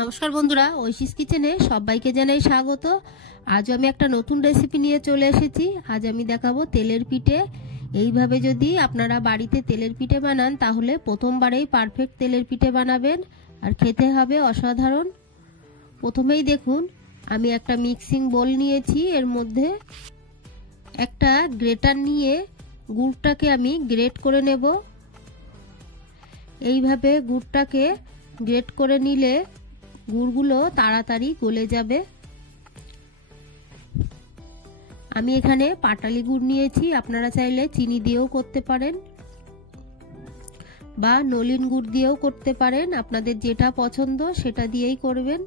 নমস্কার বন্ধুরা, ঐশীস কিচেনে সবাইকে জানাই স্বাগত। আজ আমি একটা নতুন রেসিপি নিয়ে চলে এসেছি। আজ আমি দেখাবো তেলের পিঠে। এইভাবে যদি আপনারা বাড়িতে তেলের পিঠে বানান তাহলে প্রথমবারেই পারফেক্ট তেলের পিঠে বানাবেন আর খেতে হবে অসাধারণ। প্রথমেই দেখুন আমি একটা মিক্সিং বোল নিয়েছি, এর মধ্যে একটা গ্রেটার নিয়ে গুড়টাকে আমি গ্রেট করে নেব। এইভাবে গুড়টাকে গ্রেট করে নিলে গুড়গুলো তাড়াতাড়ি গলে যাবে। আমি এখানে পাটালি গুড় নিয়েছি, আপনারা চাইলে চিনি দিয়েও করতে পারেন বা নলিন গুড় দিয়েও করতে পারেন, আপনাদের যেটা পছন্দ সেটা দিয়েই করবেন।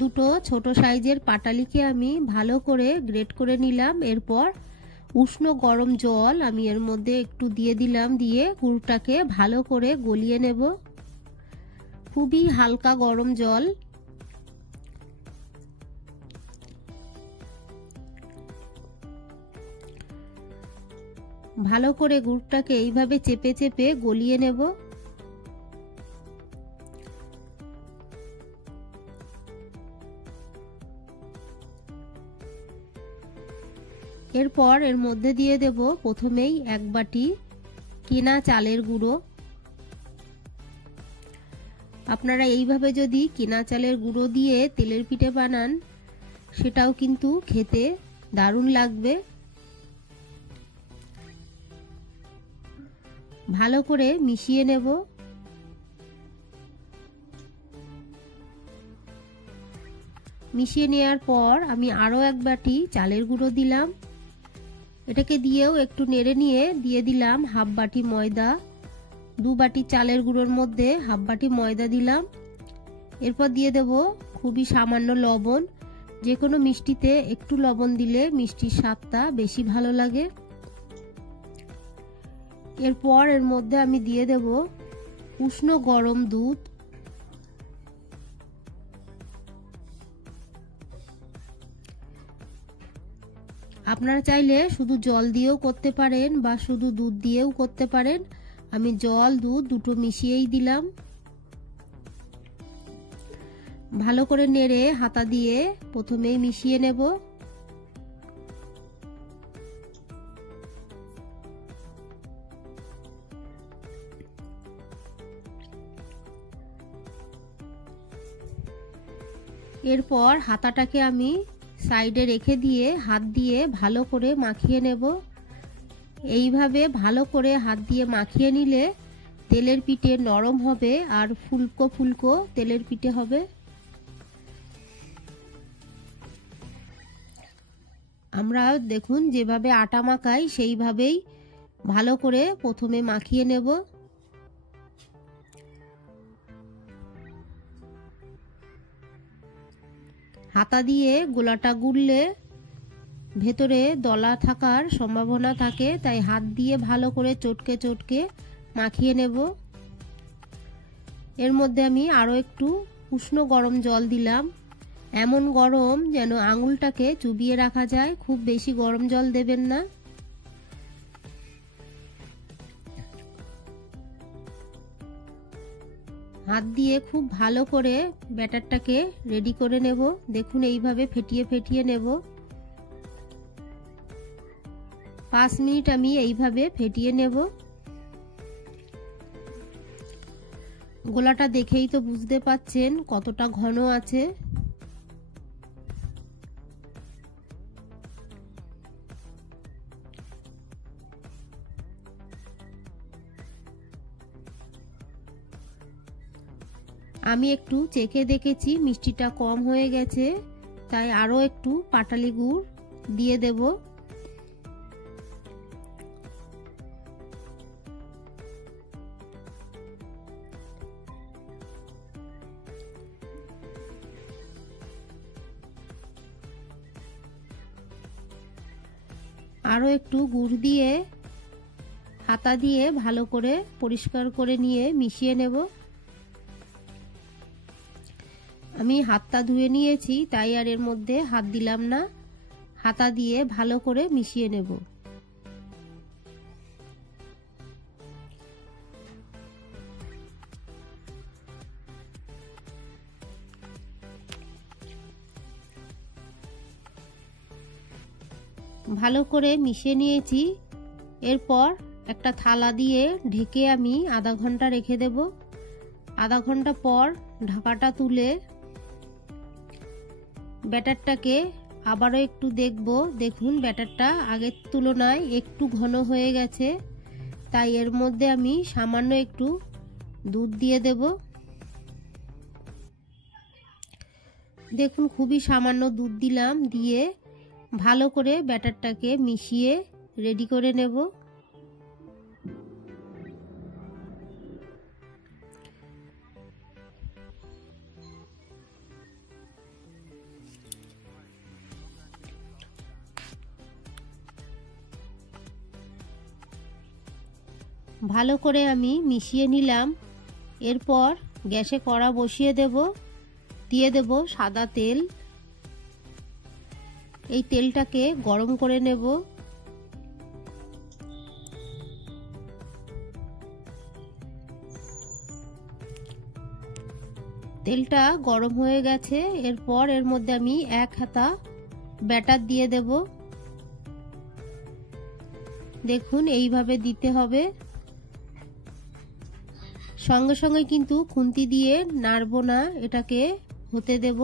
দুটো ছোট সাইজের পাটালিকে আমি ভালো করে গ্রেট করে নিলাম। এরপর উষ্ণ গরম জল আমি এর মধ্যে একটু দিয়ে দিলাম, দিয়ে গুড়টাকে ভালো করে গলিয়ে নেব। খুবই হালকা গরম জল। ভালো করে গুড়টাকে এইভাবে চেপে চেপে গলিয়ে নেব। এরপর এর মধ্যে দিয়ে দেব প্রথমেই এক বাটি কেনা চালের গুঁড়ো। আপনারা এইভাবে যদি কেনা চালের গুঁড়ো দিয়ে তেলের পিঠে বানান সেটাও কিন্তু খেতে দারুণ লাগবে। ভালো করে মিশিয়ে নেব। মিশিয়ে নেওয়ার পর আমি আরও এক বাটি চালের গুঁড়ো দিলাম। এটাকে দিয়েও একটু নেড়ে নিয়ে দিয়ে দিলাম হাফ বাটি ময়দা। দু বাটি চালের গুঁড়োর মধ্যে হাফ বাটি ময়দা দিলাম। এরপর দিয়ে দেব খুবই সামান্য লবণ। যে কোনো মিষ্টিতে একটু লবণ দিলে মিষ্টির স্বাদটা বেশি ভালো লাগে। এরপর এর মধ্যে আমি দিয়ে দেব উষ্ণ গরম দুধ। আপনারা চাইলে শুধু জল দিয়েও করতে পারেন বা শুধু দুধ দিয়েও করতে পারেন। আমি জল দুধ দুটো মিশিয়েই দিলাম। ভালো করে নেড়ে হাতা দিয়ে প্রথমেই মিশিয়ে নেব। এরপর হাতাটাকে আমি সাইডে রেখে দিয়ে হাত দিয়ে ভালো করে মাখিয়ে নেব। এইভাবে ভালো করে হাত দিয়ে মাখিয়ে নিলে তেলের পিঠে নরম হবে আর ফুলকো ফুলকো তেলের পিঠে হবে। আমরা দেখুন যেভাবে আটা মাখাই সেইভাবেই ভালো করে প্রথমে মাখিয়ে নেব। হাতা দিয়ে গোলাটা গুললে ভেতরে দলা থাকার সম্ভাবনা থাকে, তাই হাত দিয়ে ভালো করে চটকে চটকে মাখিয়ে নেব। এর মধ্যে আমি আরও একটু উষ্ণ গরম জল দিলাম। এমন গরম যেন আঙুলটাকে চুবিয়ে রাখা যায়, খুব বেশি গরম জল দেবেন না। হাত দিয়ে খুব ভালো করে ব্যাটারটাকে রেডি করে নেব। দেখুন এইভাবে ফেটিয়ে ফেটিয়ে নেব। 5 মিনিট আমি এইভাবে ফেটিয়ে নেব। গোলাটা দেখেই তো বুঝতে পাচ্ছেন কতটা ঘন আছে। আমি একটু চেখে দেখেছি মিষ্টিটা কম হয়ে গেছে, তাই আরও একটু পাটালি গুড় দিয়ে দেব। আরও একটু গুড় দিয়ে হাতা দিয়ে ভালো করে পরিষ্কার করে নিয়ে মিশিয়ে নেব। আমি হাতটা ধুয়ে নিয়েছি তাই আর এর মধ্যে হাত দিলাম না। হাতা দিয়ে ভালো করে মিশিয়ে নেব। ভালো করে মিশিয়ে নিয়েছি। এরপর একটা থালা দিয়ে ঢেকে আমি আধা ঘন্টা রেখে দেব। আধা ঘন্টা পর ঢাকাটা তুলে ব্যাটারটাকে আবারও একটু দেখব। দেখুন ব্যাটারটা আগের তুলনায় একটু ঘন হয়ে গেছে, তাই এর মধ্যে আমি সামান্য একটু দুধ দিয়ে দেব। দেখুন খুবই সামান্য দুধ দিলাম, দিয়ে ভালো করে ব্যাটারটাকে মিশিয়ে রেডি করে নেব। ভালো করে আমি মিশিয়ে নিলাম। এরপর গ্যাসে কড়া বসিয়ে দেব, দিয়ে দেব সাদা তেল। এই তেলটাকে গরম করে নেব। তেলটা গরম হয়ে গেছে। এরপর এর মধ্যে আমি 1 হাতা ব্যাটার দিয়ে দেব। দেখুন এইভাবে দিতে হবে, সঙ্গে সঙ্গে কিন্তু খুন্তি দিয়ে নাড়বো না, এটাকে হতে দেব।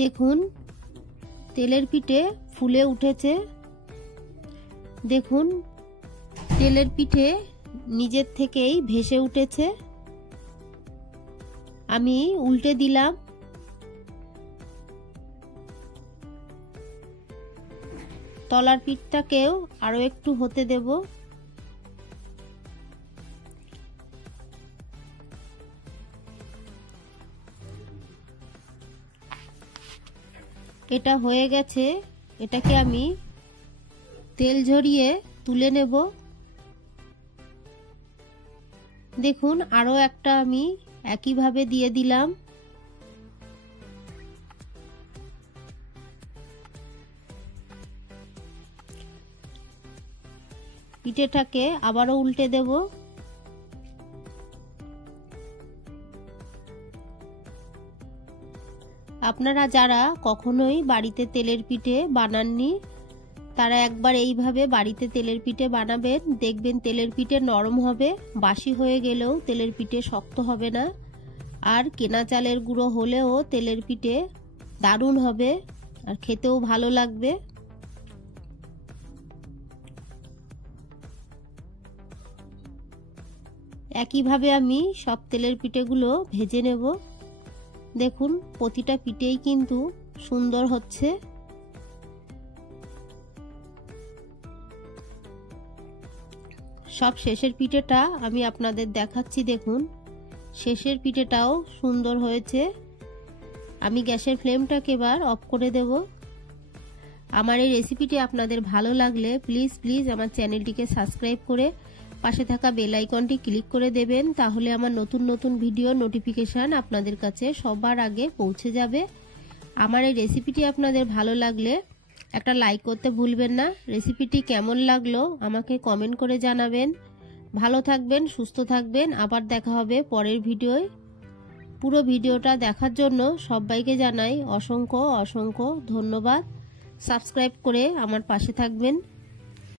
দেখুন তেলের পিঠে ফুলে উঠেছে। দেখুন তেলের পিঠে নিজের থেকেই ভেসে উঠেছে। আমি উল্টে দিলাম। তলার পিঠটাকেও আরো একটু হতে দেব। এটা হয়ে গেছে, এটাকে আমি তেল ঝরিয়ে তুলে নেব। দেখুন আরো একটা আমি একইভাবে দিয়ে দিলাম। পিঠেটাকে আবারও উল্টে দেব। আপনারা যারা কখনোই বাড়িতে তেলের পিঠে বানাননি, তারা একবার এইভাবে বাড়িতে তেলের পিঠে বানাবেন। দেখবেন তেলের পিঠে নরম হবে, বাসি হয়ে গেলেও তেলের পিঠে শক্ত হবে না। আর কেনা চালের গুঁড়ো হলেও তেলের পিঠে দারুণ হবে আর খেতেও ভালো লাগবে। একইভাবে আমি সব তেলের পিঠেগুলো ভেজে নেব। দেখুন প্রতিটা পিঠেই কিন্তু সুন্দর হচ্ছে। সব শেষের পিঠেটা আমি আপনাদের দেখাচ্ছি। দেখুন শেষের পিঠেটাও সুন্দর হয়েছে। আমি গ্যাসের ফ্লেমটাকে এবার অফ করে দেব। আমার এই রেসিপিটি আপনাদের ভালো লাগলে প্লিজ আমার চ্যানেলটিকে সাবস্ক্রাইব করে পাশে থাকা বেল আইকনটি ক্লিক করে দেবেন, তাহলে আমার নতুন ভিডিও নোটিফিকেশান আপনাদের কাছে সবার আগে পৌঁছে যাবে। আমার এই রেসিপিটি আপনাদের ভালো লাগলে একটা লাইক করতে ভুলবেন না। রেসিপিটি কেমন লাগলো আমাকে কমেন্ট করে জানাবেন। ভালো থাকবেন, সুস্থ থাকবেন। আবার দেখা হবে পরের ভিডিওয়। পুরো ভিডিওটা দেখার জন্য সবাইকে জানাই অসংখ্য ধন্যবাদ। সাবস্ক্রাইব করে আমার পাশে থাকবেন।